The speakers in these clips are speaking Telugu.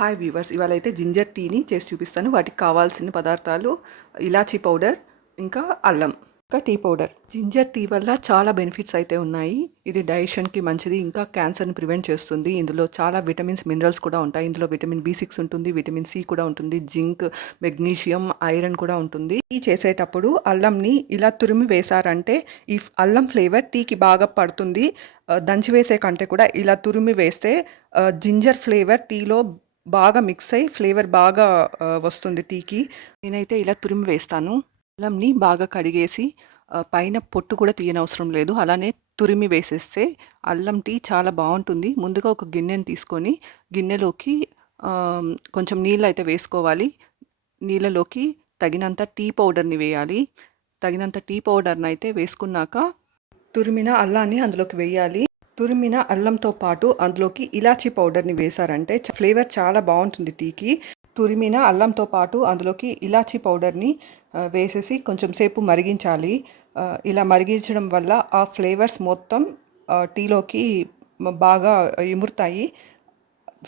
హాయ్ వ్యూవర్స్, ఇవాళ అయితే జింజర్ టీని చేసి చూపిస్తాను. వాటికి కావాల్సిన పదార్థాలు ఇలాచీ పౌడర్, ఇంకా అల్లం, ఇంకా టీ పౌడర్. జింజర్ టీ వల్ల చాలా బెనిఫిట్స్ అయితే ఉన్నాయి. ఇది డైజెషన్కి మంచిది, ఇంకా క్యాన్సర్ని ప్రివెంట్ చేస్తుంది. ఇందులో చాలా విటమిన్స్, మినరల్స్ కూడా ఉంటాయి. ఇందులో విటమిన్ B6 ఉంటుంది, విటమిన్ C కూడా ఉంటుంది, జింక్, మెగ్నీషియం, ఐరన్ కూడా ఉంటుంది. టీ చేసేటప్పుడు అల్లంని ఇలా తురిమి వేశారంటే ఈ అల్లం ఫ్లేవర్ టీకి బాగా పడుతుంది. దంచి వేసే కంటే కూడా ఇలా తురిమి వేస్తే జింజర్ ఫ్లేవర్ టీలో బాగా మిక్స్ అయ్యి ఫ్లేవర్ బాగా వస్తుంది టీకి. నేనైతే ఇలా తురిమి వేస్తాను. అల్లంని బాగా కడిగేసి పైన పొట్టు కూడా తీయనవసరం లేదు, అలానే తురిమి వేసేస్తే అల్లం టీ చాలా బాగుంటుంది. ముందుగా ఒక గిన్నెని తీసుకొని గిన్నెలోకి కొంచెం నీళ్ళు అయితే వేసుకోవాలి. నీళ్ళలోకి తగినంత టీ పౌడర్ని వేయాలి. తగినంత టీ పౌడర్ని అయితే వేసుకున్నాక తురిమిన అల్లాన్ని అందులోకి వేయాలి. తురిమిన అల్లంతో పాటు అందులోకి ఇలాచీ పౌడర్ని వేశారంటే ఫ్లేవర్ చాలా బాగుంటుంది టీకి. తురిమిన అల్లంతో పాటు అందులోకి ఇలాచీ పౌడర్ని వేసేసి కొంచెం సేపు మరిగించాలి. ఇలా మరిగించడం వల్ల ఆ ఫ్లేవర్స్ మొత్తం టీలోకి బాగా ఇమురుతాయి.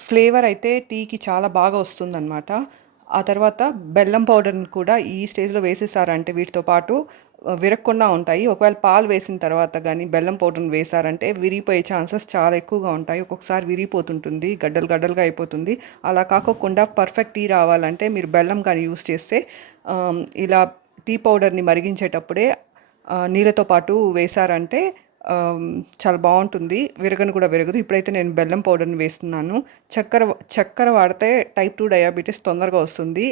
ఫ్లేవర్ అయితే టీకి చాలా బాగా వస్తుందన్నమాట. ఆ తర్వాత బెల్లం పౌడర్ని కూడా ఈ స్టేజ్లో వేసేసారంటే వీటితో పాటు విరగకుండా ఉంటాయి. ఒకవేళ పాలు వేసిన తర్వాత కానీ బెల్లం పౌడర్ని వేసారంటే విరిగిపోయే ఛాన్సెస్ చాలా ఎక్కువగా ఉంటాయి. ఒక్కొక్కసారి విరిగిపోతుంటుంది, గడ్డలు గడ్డలుగా అయిపోతుంది. అలా కాకోకుండా పర్ఫెక్ట్ టీ రావాలంటే మీరు బెల్లం కానీ యూస్ చేస్తే ఇలా టీ పౌడర్ని మరిగించేటప్పుడే నీళ్ళతో పాటు వేసారంటే చాలా బాగుంటుంది. విరగను కూడా విరగదు. ఇప్పుడైతే నేను బెల్లం పౌడర్ని వేస్తున్నాను. చక్కెర వాడితే టైప్ 2 డయాబెటీస్ తొందరగా వస్తుంది.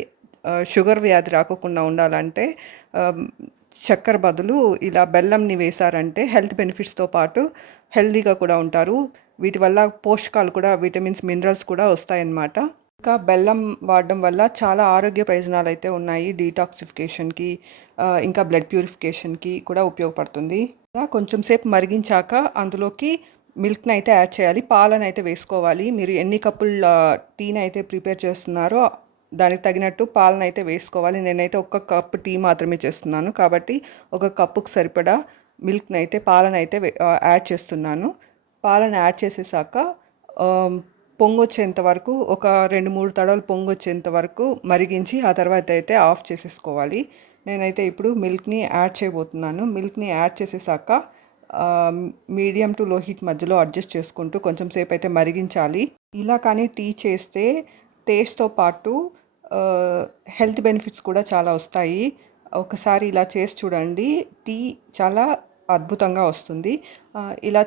షుగర్ వ్యాధి రాకోకుండా ఉండాలంటే చక్కెర బదులు ఇలా బెల్లంని వేశారంటే హెల్త్ బెనిఫిట్స్తో పాటు హెల్తీగా కూడా ఉంటారు. వీటి వల్ల పోషకాలు కూడా, విటమిన్స్, మినరల్స్ కూడా వస్తాయన్నమాట. ఇంకా బెల్లం వాడడం వల్ల చాలా ఆరోగ్య ప్రయోజనాలు అయితే ఉన్నాయి. డీటాక్సిఫికేషన్కి, ఇంకా బ్లడ్ ప్యూరిఫికేషన్కి కూడా ఉపయోగపడుతుంది. కొంచెం సేపు మరిగించాక అందులోకి మిల్క్ని అయితే యాడ్ చేయాలి, పాలను అయితే వేసుకోవాలి. మీరు ఎన్ని కప్పుల టీని అయితే ప్రిపేర్ చేస్తున్నారో దానికి తగినట్టు పాలను అయితే వేసుకోవాలి. నేనైతే ఒక కప్పు టీ మాత్రమే చేస్తున్నాను కాబట్టి ఒక కప్పుకు సరిపడా మిల్క్ని అయితే, పాలను అయితే యాడ్ చేస్తున్నాను. పాలను యాడ్ చేసేసాక పొంగొచ్చేంత వరకు, ఒక 2-3 తడవలు పొంగొచ్చేంత వరకు మరిగించి ఆ తర్వాత అయితే ఆఫ్ చేసేసుకోవాలి. నేనైతే ఇప్పుడు మిల్క్ని యాడ్ చేయబోతున్నాను. మిల్క్ని యాడ్ చేసేసాక మీడియం టు లో హీట్ మధ్యలో అడ్జస్ట్ చేసుకుంటూ కొంచెం సేపు అయితే మరిగించాలి. ఇలా కానీ టీ చేస్తే టేస్ట్తో పాటు హెల్త్ బెనిఫిట్స్ కూడా చాలా వస్తాయి. ఒకసారి ఇలా చేసి చూడండి, టీ చాలా అద్భుతంగా వస్తుంది. ఇలా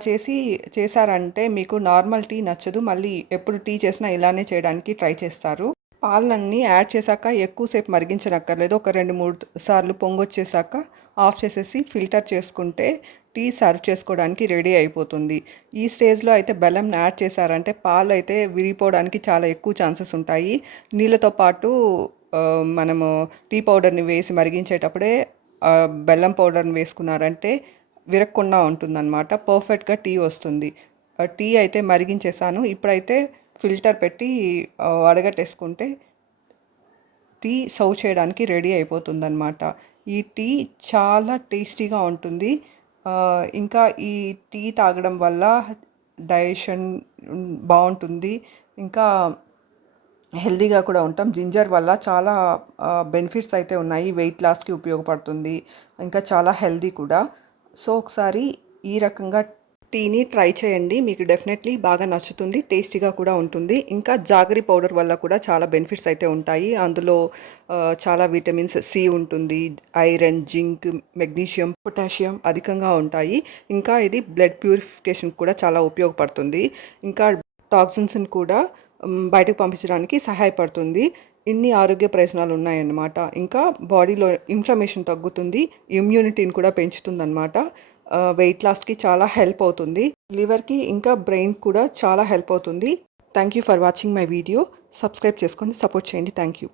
చేశారంటే మీకు నార్మల్ టీ నచ్చదు. మళ్ళీ ఎప్పుడు టీ చేసినా ఇలానే చేయడానికి ట్రై చేస్తారు. పాలన్నీ యాడ్ చేశాక ఎక్కువసేపు మరిగించనక్కర్లేదు. ఒక 2-3 సార్లు పొంగొచ్చేసాక ఆఫ్ చేసేసి ఫిల్టర్ చేసుకుంటే టీ సర్వ్ చేసుకోవడానికి రెడీ అయిపోతుంది. ఈ స్టేజ్లో అయితే బెల్లం యాడ్ చేశారంటే పాలు అయితే విరిగిపోవడానికి చాలా ఎక్కువ ఛాన్సెస్ ఉంటాయి. నీళ్ళతో పాటు మనము టీ పౌడర్ని వేసి మరిగించేటప్పుడే బెల్లం పౌడర్ని వేసుకున్నారంటే విరగకుండా ఉంటుందన్నమాట. పర్ఫెక్ట్గా టీ వస్తుంది. టీ అయితే మరిగించేసాను. ఇప్పుడైతే ఫిల్టర్ పెట్టి వడగట్టేసుకుంటే టీ సర్వ్ చేయడానికి రెడీ అయిపోతుందన్నమాట. ఈ టీ చాలా టేస్టీగా ఉంటుంది. ఇంకా ఈ టీ తాగడం వల్ల డైజెషన్ బాగుంటుంది, ఇంకా హెల్తీగా కూడా ఉంటాం. జింజర్ వల్ల చాలా బెనిఫిట్స్ అయితే ఉన్నాయి. వెయిట్ లాస్కి ఉపయోగపడుతుంది, ఇంకా చాలా హెల్తీ కూడా. సో ఒకసారి ఈ రకంగా టీని ట్రై చేయండి, మీకు డెఫినెట్లీ బాగా నచ్చుతుంది, టేస్టీగా కూడా ఉంటుంది. ఇంకా జాగరీ పౌడర్ వల్ల కూడా చాలా బెనిఫిట్స్ అయితే ఉంటాయి. అందులో చాలా విటమిన్స్ C ఉంటుంది, ఐరన్, జింక్, మెగ్నీషియం, పొటాషియం అధికంగా ఉంటాయి. ఇంకా ఇది బ్లడ్ ప్యూరిఫికేషన్ కూడా చాలా ఉపయోగపడుతుంది. ఇంకా టాక్సిన్స్ని కూడా బయటకు పంపించడానికి సహాయపడుతుంది. ఇన్ని ఆరోగ్య ప్రయోజనాలు ఉన్నాయన్నమాట. ఇంకా బాడీలో ఇన్ఫ్లమేషన్ తగ్గుతుంది, ఇమ్యూనిటీని కూడా పెంచుతుందన్నమాట. వెయిట్ లాస్కి చాలా హెల్ప్ అవుతుంది. లివర్కి ఇంకా బ్రెయిన్ కూడా చాలా హెల్ప్ అవుతుంది. Thank you for watching my video. Subscribe చేసుకొని సపోర్ట్ చేయండి. Thank you.